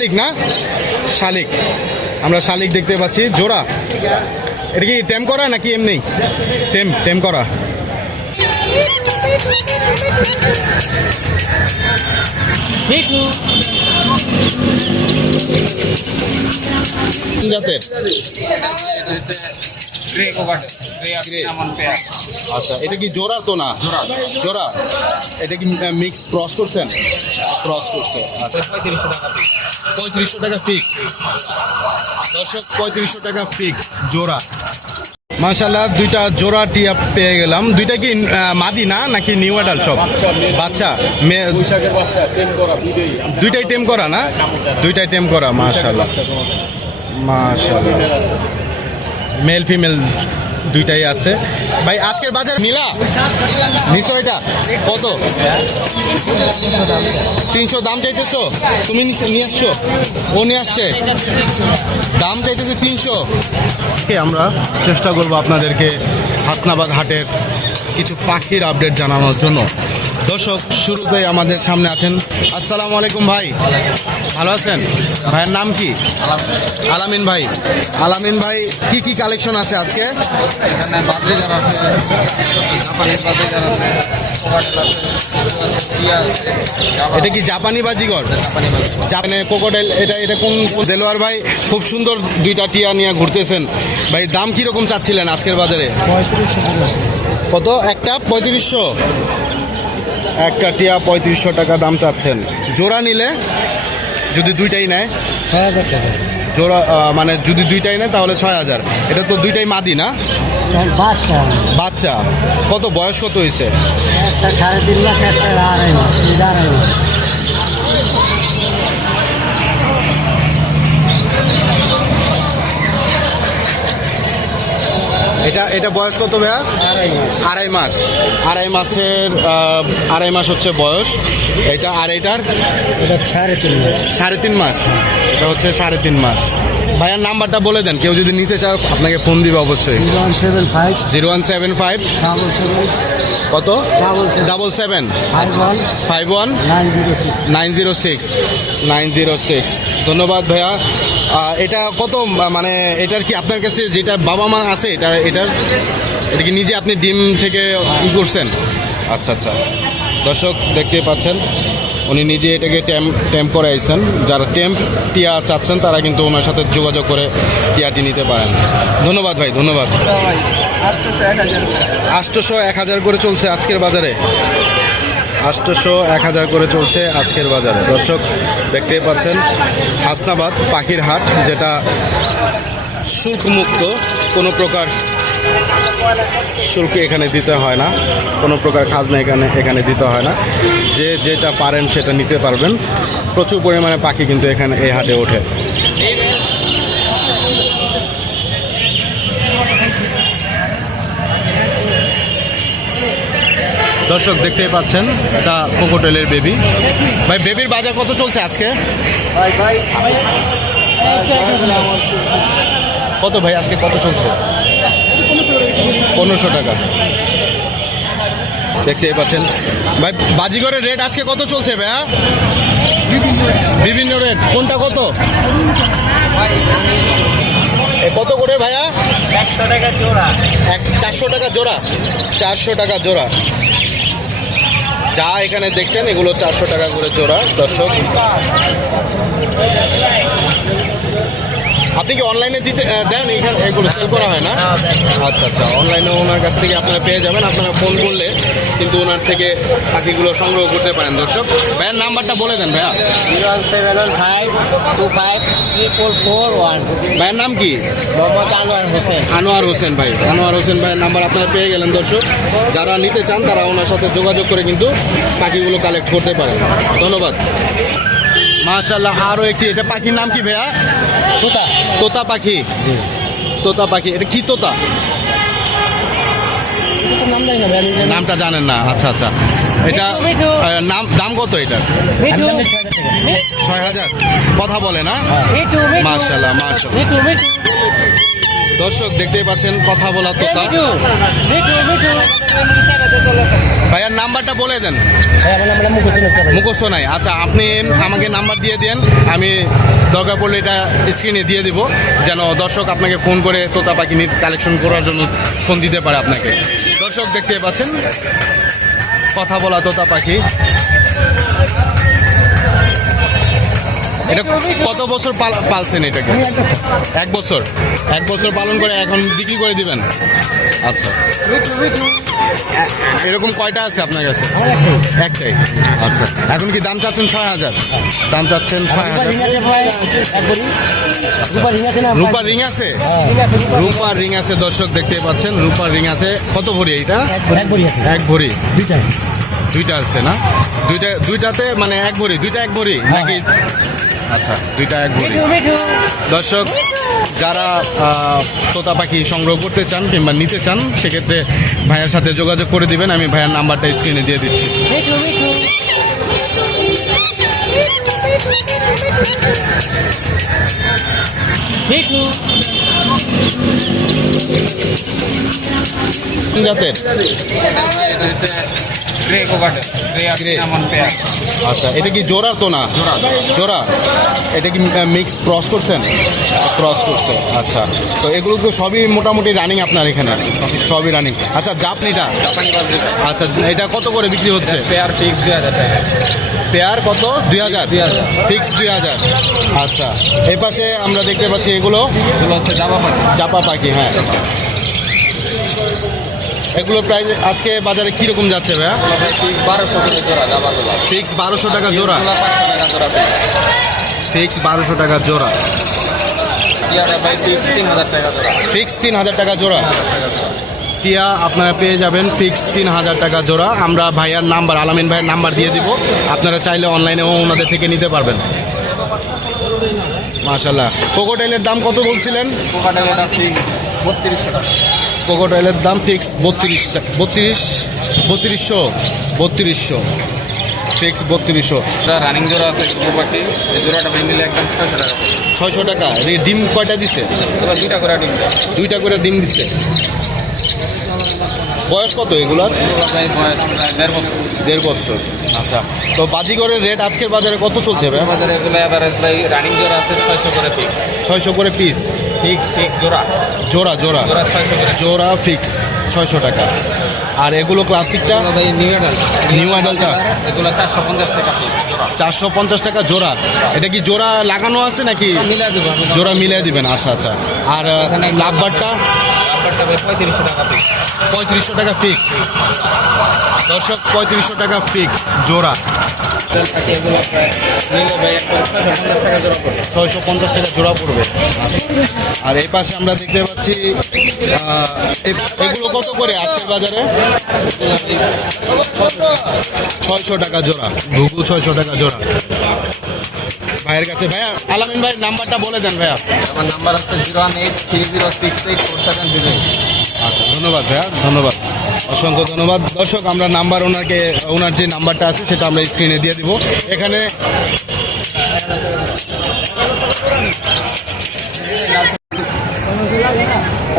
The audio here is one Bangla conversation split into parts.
শালিক না? শালিক। আমরা শালিক দেখতে পাচ্ছি। জোড়া। এটা কি টেম করা নাকি এমনি? টেম টেম করা। আচ্ছা এটা কি জোড়া তো না? জোড়া। এটা কি মিক্স ক্রস করছেন? ক্রস করছে আচ্ছা। পঁয়ত্রিশশো টাকা ফিক্স দর্শক, পঁয়ত্রিশশো টাকা ফিক্স জোড়া। মাশাল্লাহ দুইটা জোড়া টিয়া পেয়ে গেলাম। দুইটা কি মাদি না, নাকি নিউ অ্যাডাল্ট সব? বাচ্চা দুইটাই টেম করা না? দুইটাই টেম করা মাশাল্লাহ মাশাল্লাহ মেল ফিমেল দুইটাই আছে। ভাই, আজকের বাজার নীলা নিশো এটা? কত? তিনশো দাম চাইতেছো? তুমি নিয়ে আসছো? ও নিয়ে আসছে? দাম চাইতেছে তিনশো। আজকে আমরা চেষ্টা করব আপনাদেরকে হাসনাবাদ হাটের কিছু পাখির আপডেট জানানোর জন্য। দর্শক শুরুতেই আমাদের সামনে আছেন। আসসালামু আলাইকুম ভাই। ভালো আছেন? ভাইয়ের নাম কি? আলামিন ভাই। আলামিন ভাই কি কি কালেকশন আছে আজকে? এটা কি জাপানি বাজিগর? জাপানি কোকোডেল এটা এটা কোন দেলোয়ার ভাই? খুব সুন্দর দুইটা টিয়া নিয়ে ঘুরতেছেন। ভাই দাম কি রকম চাচ্ছিলেন আজকের বাজারে? কত? একটা? পঁয়ত্রিশশো? একটা টিয়া পঁয়ত্রিশশো টাকা দাম চাচ্ছেন। জোড়া নিলে যদি দুইটাই নেয়? ছয় হাজার টাকা জোড়া মানে যদি দুইটাই নেয় তাহলে ছয় হাজার। এটা তো দুইটাই মাদি না? বাচ্চা। বাচ্চা কত, বয়স কত হয়েছে? সাড়ে তিন মাস একটা আড়াই মাস এটা এটা বয়স কত ভাইয়া? আড়াই মাস। আড়াই মাসের আড়াই মাস হচ্ছে বয়স। এটা আর এটার? এটা সাড়ে তিন মাস। সাড়ে তিন মাস। এটা হচ্ছে সাড়ে তিন মাস। ভাইয়ার নাম্বারটা বলে দেন কেউ যদি নিতে চাও আপনাকে ফোন দিবে অবশ্যই। Zero one seven five. কত? Double seven five one nine zero six nine zero six ধন্যবাদ ভাইয়া। এটা কত মানে এটার কি আপনার কাছে যেটা বাবা মা আছে এটা এটার এটা কি নিজে আপনি ডিম থেকে ই করছেন? আচ্ছা আচ্ছা। দর্শক দেখতে পাচ্ছেন। উনি নিজে এটাকে ট্যাম্প ট্যাম্প করে আইছেন যারা ট্যাম্প টিয়া চাচ্ছেন, তারা কিন্তু ওনার সাথে যোগাযোগ করে টিয়াটি নিতে পারেন। ধন্যবাদ ভাই, ধন্যবাদ। আষ্টশো এক হাজার করে চলছে আজকের বাজারে। আষ্টশো এক হাজার করে চলছে আজকের বাজারে। দর্শক, দেখতেই পাচ্ছেন, হাসনাবাদ পাখির হাট যেটা শুল্কমুক্ত কোনো প্রকার শুল্ক এখানে দিতে হয় না। কোনো প্রকার খাজনা এখানে এখানে দিতে হয় না। যে যেটা পারেন সেটা নিতে পারবেন। প্রচুর পরিমাণে পাখি কিন্তু এখানে এই হাটে ওঠে। দর্শক দেখতেই পাচ্ছেন এটা কোকোটেলের বেবি। ভাই বেবির বাজার কত চলছে আজকে? ভাই ভাই কত ভাই আজকে কত চলছে? পনেরোশো টাকা। দেখতেই পাচ্ছেন। ভাই বাজিগরের রেট আজকে কত চলছে ভাইয়া? বিভিন্ন রেট কোনটা কত? কত করে ভাইয়া? একশো টাকা জোড়া। এক চারশো টাকা জোড়া। চারশো টাকা জোড়া। যা এখানে দেখছেন এগুলো চারশো টাকা করে জোড়া দর্শক। আপনি কি অনলাইনে দিতে দেন এখানে এগুলো সেল করা হয় না? আচ্ছা আচ্ছা। অনলাইনে ওনার কাছ থেকে আপনারা পেয়ে যাবেন আপনারা ফোন করলে কিন্তু ওনার থেকে পাখিগুলো সংগ্রহ করতে পারেন। দর্শক ভাইয়ের নাম্বারটা বলে দেন ভাইয়া। Zero seven one five two five triple four one. ভাইয়ের নাম কি? মোহাম্মদ আনোয়ার হোসেন। আনোয়ার হোসেন ভাই। আনোয়ার হোসেন ভাইয়ের নাম্বার আপনারা পেয়ে গেলেন দর্শক। যারা নিতে চান তারা ওনার সাথে যোগাযোগ করে কিন্তু পাখিগুলো কালেক্ট করতে পারেন। ধন্যবাদ। মাশাল্লাহ আরও একটি এটা পাখির নাম কি ভাইয়া? কোথা তোতা পাখি। তোতা পাখি এটা কি তোতা। নামটা জানেন না আচ্ছা আচ্ছা। এটা নাম দাম কত এটার ছয় হাজার। কথা বলে না? মিঠু মিঠু দর্শক দেখতেই পাচ্ছেন কথা বলা তোতা ভাইয়ার নাম্বারটা বলে দেন। মুখস্থ নাই। আচ্ছা আপনি আমাকে নাম্বার দিয়ে দেন আমি দরকার পড়লে এটা স্ক্রিনে দিয়ে দিব যেন দর্শক আপনাকে ফোন করে তোতা পাখি নিয়ে কালেকশন করার জন্য ফোন দিতে পারে আপনাকে। দর্শক দেখতে পাচ্ছেন? কথা বলা তোতা পাখি। এটা কত বছর পাল- পালছেন এটাকে? এক বছর। এক বছর পালন করে এখন বিক্রি করে দিবেন। আচ্ছা। এরকম কয়টা আছে আপনার কাছে? একটাই। আচ্ছা। এখন কি দাম চাচ্ছেন ছয় হাজার? দাম চাচ্ছেন ছয় হাজার। রূপার রিং আছে রূপার রিং আছে? দর্শক দেখতে পাচ্ছেন। রূপার রিং আছে কত ভরি এইটা? এক ভরি- এক ভরি আছে। এক ভরি। দুইটা। দুইটা আছে না? দুইটা দুইটাতে মানে এক ভরি দুইটা এক ভরি নাকি? আচ্ছা দুইটা এক ভরি। দর্শক যারা তোতা পাখি সংগ্রহ করতে চান কিংবা নিতে চান, সেক্ষেত্রে ভাইয়ের সাথে যোগাযোগ করে দিবেন। আমি ভাইয়ের নাম্বারটা স্ক্রিনে দিয়ে দিচ্ছি। আচ্ছা এটা কি জোড়ার তো না? জোড়া। এটা কি মিক্স ক্রস করছেন? ক্রস করছে। আচ্ছা। তো এগুলো তো সবই মোটামুটি রানিং আপনার এখানে। সবই রানিং আচ্ছা জাপনিটা আচ্ছা এটা কত করে বিক্রি হচ্ছে? পেয়ার ফিক্স দুই হাজার টাকা। পেয়ার কত? দুই হাজার? 2000 ফিক্স দুই হাজার। আচ্ছা। এই পাশে আমরা দেখতে পাচ্ছি এগুলো। হচ্ছে জামা পাখি। চাপা পাখি হ্যাঁ। এগুলো প্রাইস আজকে বাজারে কীরকম যাচ্ছে ভাইয়া? ফিক্স বারোশো টাকা জোড়া। ফিক্স বারোশো টাকা জোড়া। ভাই ফিক্স তিন হাজার টাকা জোড়া। ফিক্স তিন হাজার টাকা জোড়া। কিয়া আপনারা পেয়ে যাবেন ফিক্স তিন হাজার টাকা জোড়া। আমরা ভাইয়ার নাম্বার আলামিন ভাইয়ের নাম্বার দিয়ে দিব। আপনারা চাইলে অনলাইনেও ওনাদের থেকে নিতে পারবেন। মাশাল্লাহ কোকোটাইলের দাম কত বলছিলেন? কোকাটের এটা ফিক্স বত্রিশশো টাকা। কোকোটাইলের দাম ফিক্স বত্রিশ বত্রিশ বত্রিশশো বত্রিশশো। ফিক্স বত্রিশশো। রানিং জোড়া আছে পাখি এই জোড়াটা ভাই নিলে একদম ছয়শো টাকা। ছয়শো টাকা। ডিম কয়টা দিছে? দুইটা করে ডিম দুইটা করে ডিম দিছে। বয়স কত এগুলার? দেড় বছর। আচ্ছা। তো বাজিগরের রেট আজকের বাজারে কত চলছে বাজারে এগুলো এভারেজ ভাই রানিং জোড়া আছে ছয়শো করে ফিক্স ছয়শো করে পিস ফিক্স ফিক্স জোড়া। জোড়া জোড়া। জোড়া ছয়শো জোড়া ফিক্স ছয়শো টাকা। আর এগুলো ক্লাসিকটা নিউ অ্যাডাল New adult টা? এগুলো চারশো পঞ্চাশ টাকা জোড়া চারশো পঞ্চাশ টাকা জোড়া। এটা কি জোড়া লাগানো আছে নাকি? জোড়া মিলিয়ে দিবেন আচ্ছা আচ্ছা। আর লাভবারটা? পঁয়ত্রিশশো টাকা পঁয়ত্রিশশো টাকা ফিক্স দর্শক পঁয়ত্রিশশো টাকা ফিক্স জোড়া। থাকে এগুলো প্রায় নিলে ভাই একবার ছয়শো পঞ্চাশ টাকা জোড়া পড়বে। ছয়শো পঞ্চাশ টাকা জোড়া পড়বে। আর এই পাশে আমরা দেখতে পাচ্ছি এগুলো কত করে আজকের বাজারে? ছয়শো টাকা জোড়া ঘুঘু ছয়শো টাকা জোড়া। ভাইয়ের কাছে ভাইয়া আলামিন ভাই নাম্বারটা বলে দেন ভাইয়া। আমার নাম্বার হচ্ছে zero one eight three zero six eight four seven zero আচ্ছা ধন্যবাদ ভাইয়া ধন্যবাদ। অসংখ্য ধন্যবাদ। দর্শক আমরা নাম্বার ওনাকে ওনার যে নাম্বারটা আছে সেটা আমরা স্ক্রিনে দিয়ে দিব। এখানে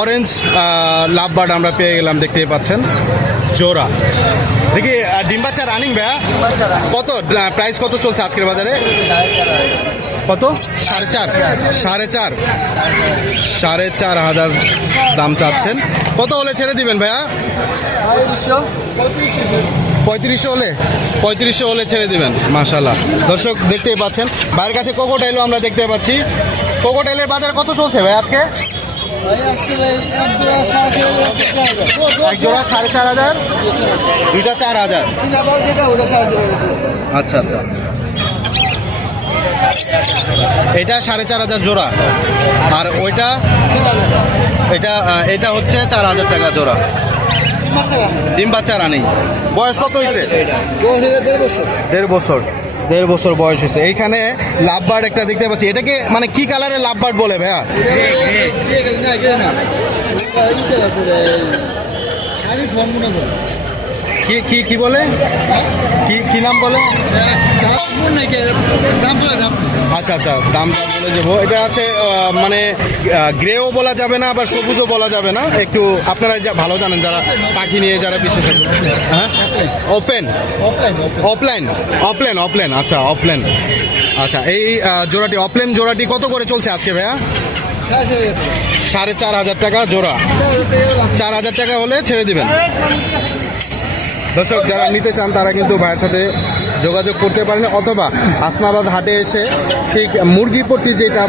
অরেঞ্জ লাভ বার্ড আমরা পেয়ে গেলাম দেখতেই পাচ্ছেন। জোড়া। দেখি আহ, ডিম বাচ্চা রানিং ভাইয়া? কত প্রাইস কত চলছে আজকের বাজারে? কত? সাড়ে চার। সাড়ে চার। সাড়ে চার হাজার দাম চাচ্ছেন। কত হলে ছেড়ে দিবেন ভাইয়া? পঁয়ত্রিশশো। হলে? পঁয়ত্রিশশো হলে ছেড়ে দিবেন মাশাল্লাহ দর্শক দেখতেই পাচ্ছেন বাইরের কাছে কোকোটাইলও আমরা দেখতে পাচ্ছি। কোকোটাইলের বাজার কত চলছে ভাই আজকে? এক জোড়া সাড়ে চার হাজার দুইটা চার হাজার। আচ্ছা আচ্ছা। এটা সাড়ে চার হাজার জোড়া। আর ওইটা, এটা এটা হচ্ছে চার হাজার টাকা জোড়া। ডিম বাচ্চা রানিং। বয়স কত হয়েছে? দেড় বছর। দেড় বছর বয়স হয়েছে। এইখানে লাভবার্ড একটা দেখতে পাচ্ছি। এটাকে মানে কি কালারের লাভবার্ড বলে ভাইয়া? কি কি কি বলে? কি কি নাম বলে? আচ্ছা আচ্ছা দামটা বলে যাব এটা আছে মানে গ্রেও বলা যাবে না, আবার সবুজও বলা যাবে না? একটু আপনারা যা, ভালো জানেন, যারা পাখি নিয়ে, যারা বিশেষজ্ঞ। হ্যাঁ? ওপেন অফলাইন অফলাইন অফলাইন আচ্ছা অফলাইন আচ্ছা এই জোড়াটি অফলাইন জোড়াটি কত করে চলছে আজকে ভাইয়া? সাড়ে চার হাজার টাকা জোড়া। চার হাজার টাকা হলে ছেড়ে দিবেন। দর্শক যারা নিতে চান তারা কিন্তু ভাইয়ের সাথে যোগাযোগ করতে পারেন অথবা আসনাবাদ হাটে এসে ঠিক মুরগি প্রতি যেটা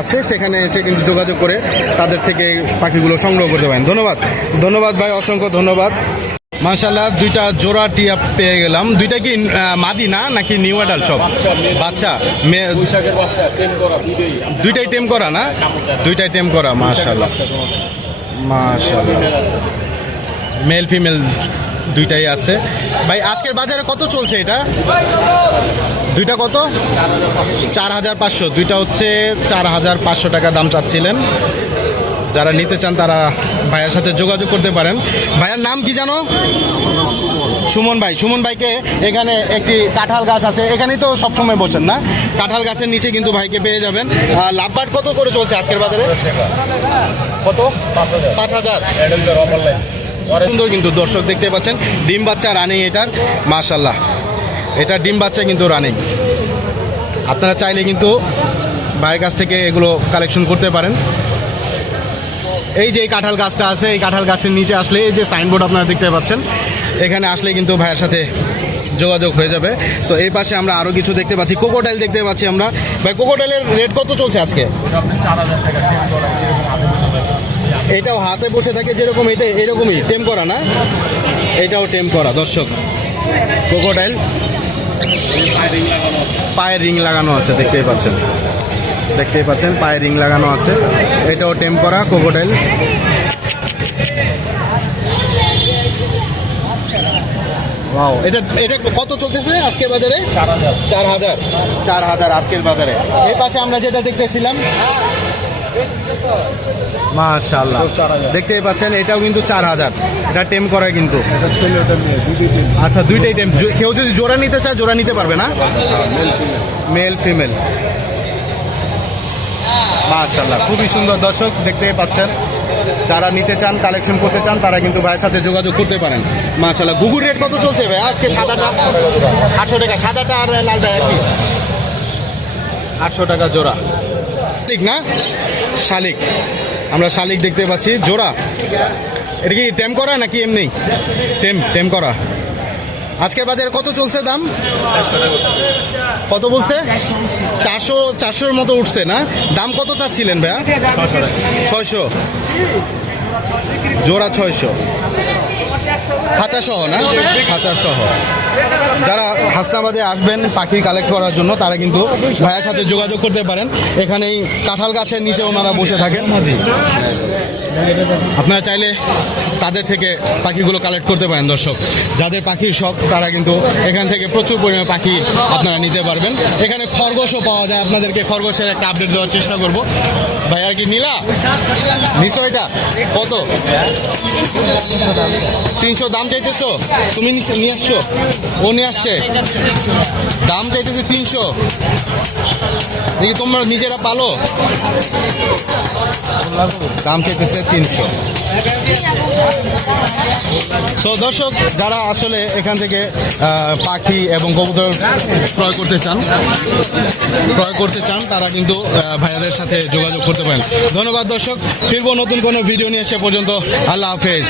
আছে সেখানে এসে কিন্তু যোগাযোগ করে তাদের থেকে পাখিগুলো সংগ্রহ করতে পারেন। ধন্যবাদ। ধন্যবাদ ভাই অসংখ্য ধন্যবাদ। মাশাল্লাহ দুইটা জোড়া টিয়া পেয়ে গেলাম। দুইটা কি মাদি না নাকি নিউ অ্যাডাল সব? বাচ্চা মেয়ে। দুইটাই। টেম করা না? দুইটাই টেম করা মাশাল্লাহ মাশাল্লাহ মেল ফিমেল দুইটাই আছে। ভাই আজকের বাজারে কত চলছে এটা? দুইটা কত? চার হাজার পাঁচশো। দুইটা হচ্ছে চার হাজার পাঁচশো টাকা দাম চাচ্ছিলেন। যারা নিতে চান তারা ভাইয়ের সাথে যোগাযোগ করতে পারেন। ভাইয়ের নাম কি জানো? সুমন ভাই। সুমন ভাইকে এখানে একটি কাঁঠাল গাছ আছে। এখানেই তো সবসময় বসেন না? কাঁঠাল গাছের নিচে কিন্তু ভাইকে পেয়ে যাবেন। আর লাভবাট কত করে চলছে আজকের বাজারে? কত? পাঁচ হাজার। সুন্দর কিন্তু দর্শক দেখতে পাচ্ছেন। ডিম বাচ্চা রানিং এটার মাশাল্লাহ এটা ডিম বাচ্চা কিন্তু রানিং আপনারা চাইলে কিন্তু ভাইয়ের কাছ থেকে এগুলো কালেকশন করতে পারেন। এই যে এই কাঁঠাল গাছটা আছে, এই কাঁঠাল গাছের নিচে আসলে এই যে সাইনবোর্ড আপনারা দেখতে পাচ্ছেন, এখানে আসলে কিন্তু ভাইয়ের সাথে যোগাযোগ হয়ে যাবে। তো এই পাশে আমরা আরও কিছু দেখতে পাচ্ছি। কোকোটাইল দেখতে পাচ্ছি আমরা। ভাই কোকোটাইলের রেট কত চলছে আজকে? এটাও হাতে বসে থাকে যেরকম এটা এরকমই টেম করা না? এটাও টেম করা দর্শক। কোকোটাইল পায়ে রিং লাগানো আছে দেখতেই পাচ্ছেন। দেখতেই পাচ্ছেন পায়ে রিং লাগানো আছে। এটাও টেম করা ওয়াও এটা এটা কত চলতেছে আজকের বাজারে? চার হাজার। চার হাজার আজকের বাজারে। এই পাশে আমরা যেটা দেখতেছিলাম মাশাল্লাহ দেখতেই পাচ্ছেন এটাও কিন্তু চার হাজার। এটা টেম করা কিন্তু। আচ্ছা দুইটাই টেম। কেউ যদি জোড়া নিতে চায় জোড়া নিতে পারবে না? Male female. মাশাল্লাহ খুবই সুন্দর দর্শক দেখতে পাচ্ছেন। যারা নিতে চান কালেকশন করতে চান তারা কিন্তু ভাইয়ের সাথে যোগাযোগ করতে পারেন। মাশাল্লাহ গুগুর রেট কত চলছে ভাই? আজকে সাদাটা আটশো টাকা সাদাটা আর লালটা একই? আটশো টাকা জোড়া। ঠিক না? শালিক। আমরা শালিক দেখতে পাচ্ছি। জোড়া। এটা কি টেম করা নাকি এমনি? টেম টেম করা। আজকের বাজারে কত চলছে দাম? কত বলছে? চারশো চারশোর মতো উঠছে না? দাম কত চাচ্ছিলেন ভাইয়া? ছয়শো। জোড়া ছয়শো। খাঁচা সহ না? খাঁচা সহ যারা হাসনাবাদে আসবেন পাখি কালেক্ট করার জন্য, তারা কিন্তু ভাইয়ের সাথে যোগাযোগ করতে পারেন। এখানেই কাঁঠাল গাছের নিচে ওনারা বসে থাকেন। আপনারা চাইলে তাদের থেকে পাখিগুলো কালেক্ট করতে পারেন, দর্শক। যাদের পাখির শখ, তারা কিন্তু এখান থেকে প্রচুর পরিমাণে পাখি আপনারা নিতে পারবেন। এখানে খরগোশও পাওয়া যায়, আপনাদেরকে খরগোশের একটা আপডেট দেওয়ার চেষ্টা করব। ভাই, আর কি, নীলা? নিশ্চয় এটা? কত? তিনশো দাম চাইতেছো? তুমি নিয়ে আসছো? ও নিয়ে আসছে? দাম চাইতেছে তিনশো। তোমরা নিজেরা পালো? দাম চাইতেছে তিনশো। তো দর্শক, যারা আসলে এখান থেকে পাখি এবং কবুতর ক্রয় করতে চান, ক্রয় করতে চান, তারা কিন্তু ভাইয়াদের সাথে যোগাযোগ করতে পারেন। ধন্যবাদ, দর্শক। ফিরবো নতুন কোনো ভিডিও নিয়ে এসে পর্যন্ত। আল্লাহ হাফেজ।